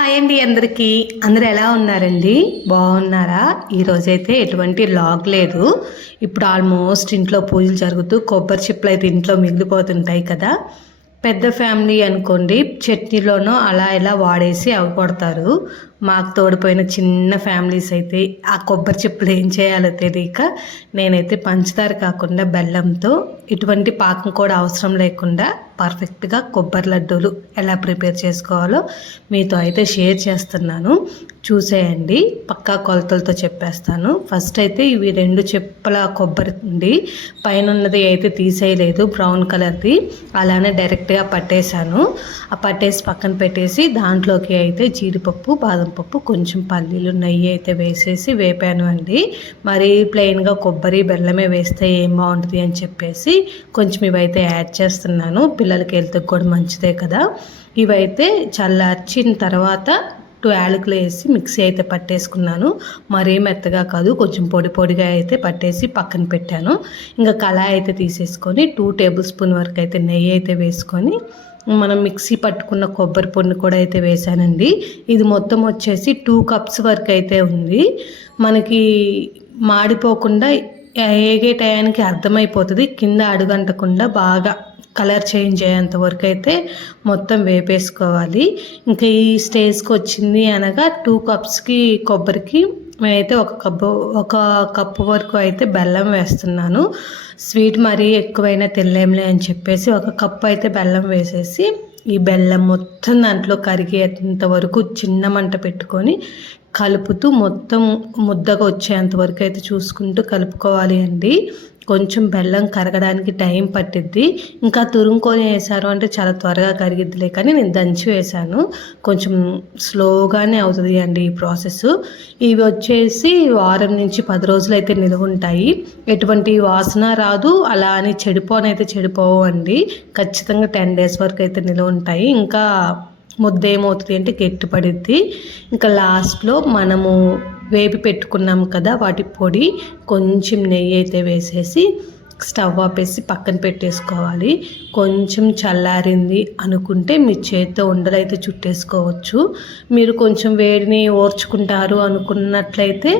Hi అండి అందరికీ. అందరూ ఎలా ఉన్నారండి? బాగున్నారా? ఈరోజైతే ఎటువంటి లాగ్ లేదు. ఇప్పుడు ఆల్మోస్ట్ ఇంట్లో పూజలు జరుగుతూ కొబ్బరి చిప్పలు అయితే ఇంట్లో మిగిలిపోతుంటాయి కదా. పెద్ద ఫ్యామిలీ అనుకోండి, చట్నీలోనో అలా ఇలా వాడేసి అవి కొడతారు. మాకు తోడిపోయిన చిన్న ఫ్యామిలీస్ అయితే ఆ కొబ్బరి చిప్పలు ఏం చేయాలో తెలియక నేనైతే పంచదార కాకుండా బెల్లంతో ఇటువంటి పాకం కూడా అవసరం లేకుండా పర్ఫెక్ట్గా కొబ్బరి లడ్డూలు ఎలా ప్రిపేర్ చేసుకోవాలో మీతో అయితే షేర్ చేస్తున్నాను. చూసేయండి, పక్కా కొలతలతో చెప్పేస్తాను. ఫస్ట్ అయితే ఇవి 2 చిప్పల కొబ్బరి ఉండి పైన ఉన్నది అయితే తీసేయలేదు, బ్రౌన్ కలర్ది, అలానే డైరెక్ట్గా పట్టేశాను. ఆ పట్టేసి పక్కన పెట్టేసి దాంట్లోకి అయితే జీడిపప్పు, బాదం పప్పు, కొంచెం పల్లీలు, నెయ్యి అయితే వేసేసి వేపాను అండి. మరి ప్లెయిన్గా కొబ్బరి బెల్లమే వేస్తే ఏం బాగుంటుంది అని చెప్పేసి కొంచెం ఇవైతే యాడ్ చేస్తున్నాను. పిల్లలకి హెల్త్కి కూడా మంచిదే కదా. ఇవైతే చల్లార్చిన తర్వాత 2 యాలకులు వేసి మిక్సీ అయితే పట్టేసుకున్నాను. మరీ మెత్తగా కాదు, కొంచెం పొడి పొడిగా అయితే పట్టేసి పక్కన పెట్టాను. ఇంకా కళాయి అయితే తీసేసుకొని 2 టేబుల్ స్పూన్ వరకు అయితే నెయ్యి అయితే వేసుకొని మనం మిక్సీ పట్టుకున్న కొబ్బరి పొడిని కూడా అయితే వేసానండి. ఇది మొత్తం వచ్చేసి 2 కప్స్ వరకు అయితే ఉంది. మనకి మాడిపోకుండా ఏగే టయానికి అర్థమైపోతుంది. కింద అడుగంటకుండా బాగా కలర్ చేంజ్ అయ్యేంత వరకు అయితే మొత్తం వేపేసుకోవాలి. ఇంకా ఈ స్టేజ్కి వచ్చింది అనగా 2 కప్స్కి కొబ్బరికి నేనైతే ఒక కప్పు వరకు అయితే బెల్లం వేస్తున్నాను. స్వీట్ మరీ ఎక్కువైనా తినలేంలే అని చెప్పేసి 1 కప్పు అయితే బెల్లం వేసేసి ఈ బెల్లం మొత్తం దాంట్లో కరిగేంత వరకు చిన్న మంట పెట్టుకొని కలుపుతూ మొత్తం ముద్దగా వచ్చేంత వరకు అయితే చూసుకుంటూ కలుపుకోవాలి అండి. కొంచెం బెల్లం కరగడానికి టైం పట్టిద్ది. ఇంకా తురుముకొని వేసారు అంటే చాలా త్వరగా కరిగిద్దిలే, కానీ నేను దంచి వేసాను. కొంచెం స్లోగానే అవుతుంది అండి ఈ ప్రాసెస్. ఇవి వచ్చేసి వారం నుంచి 10 రోజులు అయితే నిలువ ఉంటాయి. ఎటువంటి వాసన రాదు, అలా అని చెడిపోనైతే చెడిపోవు అండి. ఖచ్చితంగా 10 డేస్ వరకు అయితే నిలువ ఉంటాయి. ఇంకా ముద్ద ఏమవుతుంది అంటే గట్టిపడిద్ది. ఇంకా లాస్ట్లో మనము వేపి పెట్టుకున్నాము కదా, వాటి పొడి కొంచెం నెయ్యి అయితే వేసేసి స్టవ్ ఆపేసి పక్కన పెట్టేసుకోవాలి. కొంచెం చల్లారింది అనుకుంటే మీ చేతితో ఉండలు అయితే చుట్టేసుకోవచ్చు. మీరు కొంచెం వేడిని ఓర్చుకుంటారు అనుకున్నట్లయితే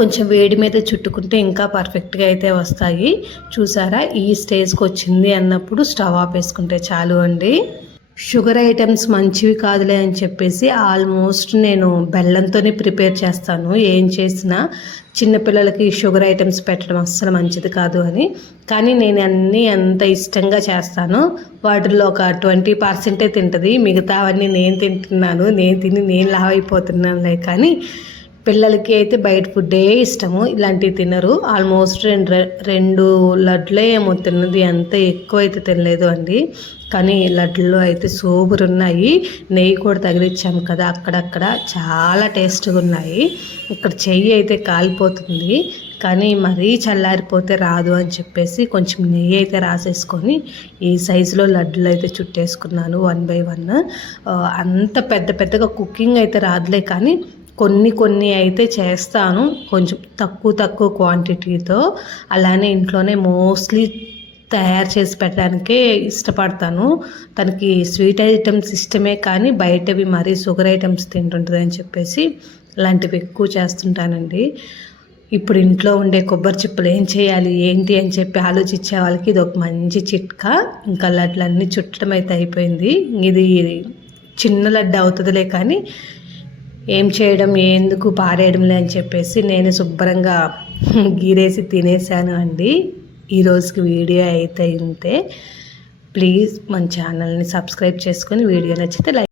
కొంచెం వేడి మీద చుట్టుకుంటే ఇంకా పర్ఫెక్ట్గా అయితే వస్తాయి. చూసారా, ఈ స్టేజ్కి వచ్చింది అన్నప్పుడు స్టవ్ ఆపేసుకుంటే చాలు అండి. షుగర్ ఐటమ్స్ మంచివి కాదులే అని చెప్పేసి ఆల్మోస్ట్ నేను బెల్లంతోనే ప్రిపేర్ చేస్తాను. ఏం చేసినా చిన్నపిల్లలకి షుగర్ ఐటమ్స్ పెట్టడం అస్సలు మంచిది కాదు అని. కానీ నేను అన్నీ అంత ఇష్టంగా చేస్తాను. వాటిల్లో ఒక 20% తింటుంది, మిగతావన్నీ నేను తింటున్నాను. నేను తిని నేను లావ్ అయిపోతున్నానులే. కానీ పిల్లలకి అయితే బయట ఫుడ్డే ఇష్టము, ఇలాంటివి తినరు. ఆల్మోస్ట్ 2 లడ్లే ఏమో తిన్నది, అంత ఎక్కువ అయితే తినలేదు అండి. కానీ లడ్డులో అయితే సూపర్ ఉన్నాయి. నెయ్యి కూడా తగిలిచ్చాము కదా అక్కడక్కడ, చాలా టేస్ట్గా ఉన్నాయి. ఇక్కడ చెయ్యి అయితే కాలిపోతుంది, కానీ మరీ చల్లారిపోతే రాదు అని చెప్పేసి కొంచెం నెయ్యి అయితే రాసేసుకొని ఈ సైజులో లడ్డులు అయితే చుట్టేసుకున్నాను 1 by 1. అంత పెద్దగా కుకింగ్ అయితే రాదులే, కానీ కొన్ని అయితే చేస్తాను, కొంచెం తక్కువ క్వాంటిటీతో. అలానే ఇంట్లోనే మోస్ట్లీ తయారు చేసి పెట్టడానికే ఇష్టపడతాను. తనకి స్వీట్ ఐటమ్స్ ఇష్టమే, కానీ బయటవి మరీ షుగర్ ఐటమ్స్ తింటుంటుంది అని చెప్పేసి ఇలాంటివి ఎక్కువ చేస్తుంటానండి. ఇప్పుడు ఇంట్లో ఉండే కొబ్బరి చిప్పలు ఏం చేయాలి ఏంటి అని చెప్పి ఆలోచించే వాళ్ళకి ఇది ఒక మంచి చిట్కా. ఇంకా లడ్లన్నీ చుట్టడం అయితే అయిపోయింది. ఇది చిన్న లడ్డు అవుతుందిలే, కానీ ఏం చేయడం, ఎందుకు పారేయడంలే అని చెప్పేసి నేను శుభ్రంగా గీరేసి తినేసాను అండి. ఈరోజుకి వీడియో అయితే ఇంతే. ప్లీజ్ మన ఛానల్ని సబ్స్క్రైబ్ చేసుకొని వీడియో నచ్చితే లైక్